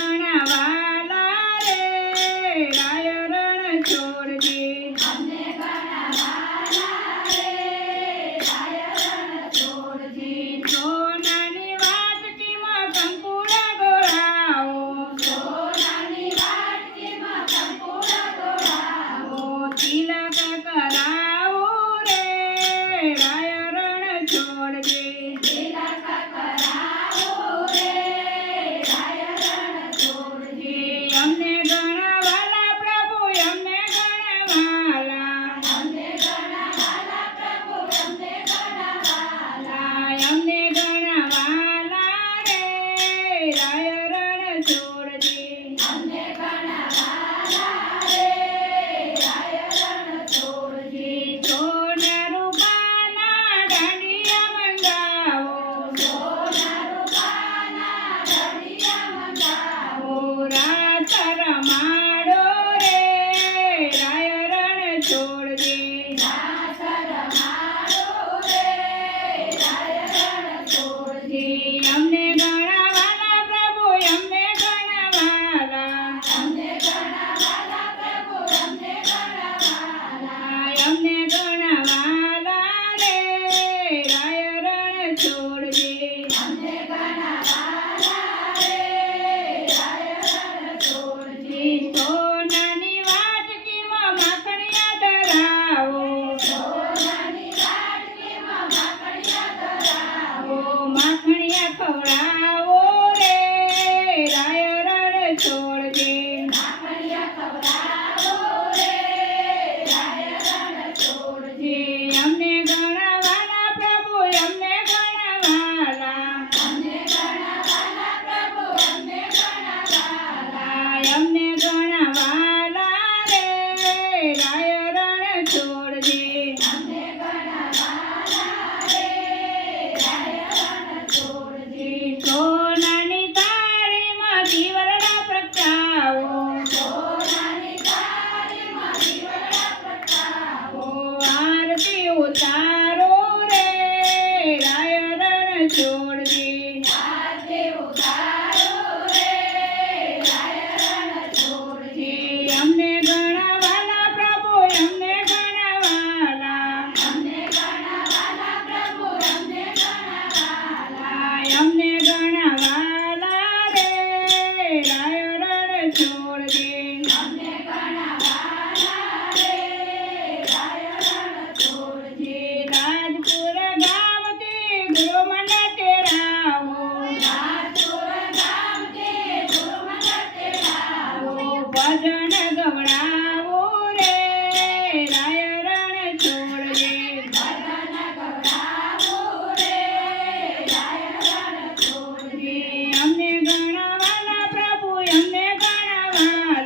ગણવાલા રે રાય રણ છોડજે અમને ગણવાલા રે રાય રણ છોડજે સોનાની વાટકીમાં કંકુડ ગોળાવો સોનાની વાટકીમાં કંકુડ ગોળાવો તિલક કરાવો રે રાય રણ છોડજે તિલક કરાવો રે રાય રણ છોડજે અમને ગણવાલા પ્રભુ અમને ગણવાલા અમને ગણવાલા પ્રભુ અમને ગણવાલા અમને ગણવાલા રે રાય રણ છોડજે અમને ગણવાલા રે રાય રણ છોડજે સોના રૂપાના દાંડિયા મંગાવો સોના રૂપાના ઘડિયા મંગાવો રાત રમાડો રે રાય રણ છોડજે રાસ રમાડો રે રાય રણ છોડજે અમને ગણવાલા પ્રભુ અમને ગણવાલા અમને ગણવાલા પ્રભુ અમને ગણવાલા અમને ગણવાલા રે રાય રણ છોડજે અમને ગણવાલા રે રાય રણ છોડજે સોનાની વાટકીમાં માખણિયા ધરાવો સોનાની વાટકીમાં માખણિયા ધરાવો માખણિયા ખવડાવો રે રાય રણ છોડજે માખણિયા ખવડાવો રે રાય રણ છોડજે અમને ગણવાલા પ્રભુ અમને ગણવાલા અમને ગણવાલા પ્રભુ અમને ગણવાલા અમને ગણવાલા રે રાય રણ છોડજે અમને ગણવાલા રે રાય રણ છોડજે સોનાની તાળીમાં દીવડા પ્રગટાવો સોનાની થાળીમાં દીવડા પ્રગટાવો આરતી ઉતારો રે રાય રણ છોડજે આરતી ઉતારો રે રાય રણ છોડજે અમને ગણવાલા પ્રભુ અમને ગણવાલા અમને ગણવાલા પ્રભુ અમને ગણવાલા અમને ગણવાલા રે રાય રણ છોડજે અમને ગણવાલા રે રાય રણ છોડજે રાજપુર ગામથી ગુરુ મને તેરાવો રાજપુર ગામથી ગુરુમંડળ તેડાવો ભજન ગવડાવો રે રાય રણ છોડજે ભજન ગવડાવો રે રાય રણ છોડજે અમને ગણવાલા પ્રભુ અમને ગણવાલા